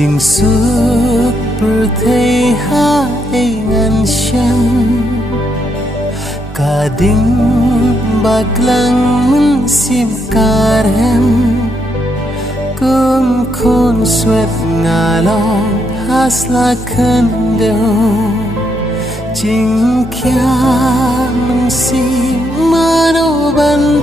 Chính suốt bờ thấy ha ngàn chân cả đinh bạc lăng mun sim karem kum khôn suốt ngà long hasla khan đều chính kia mun sim mano ban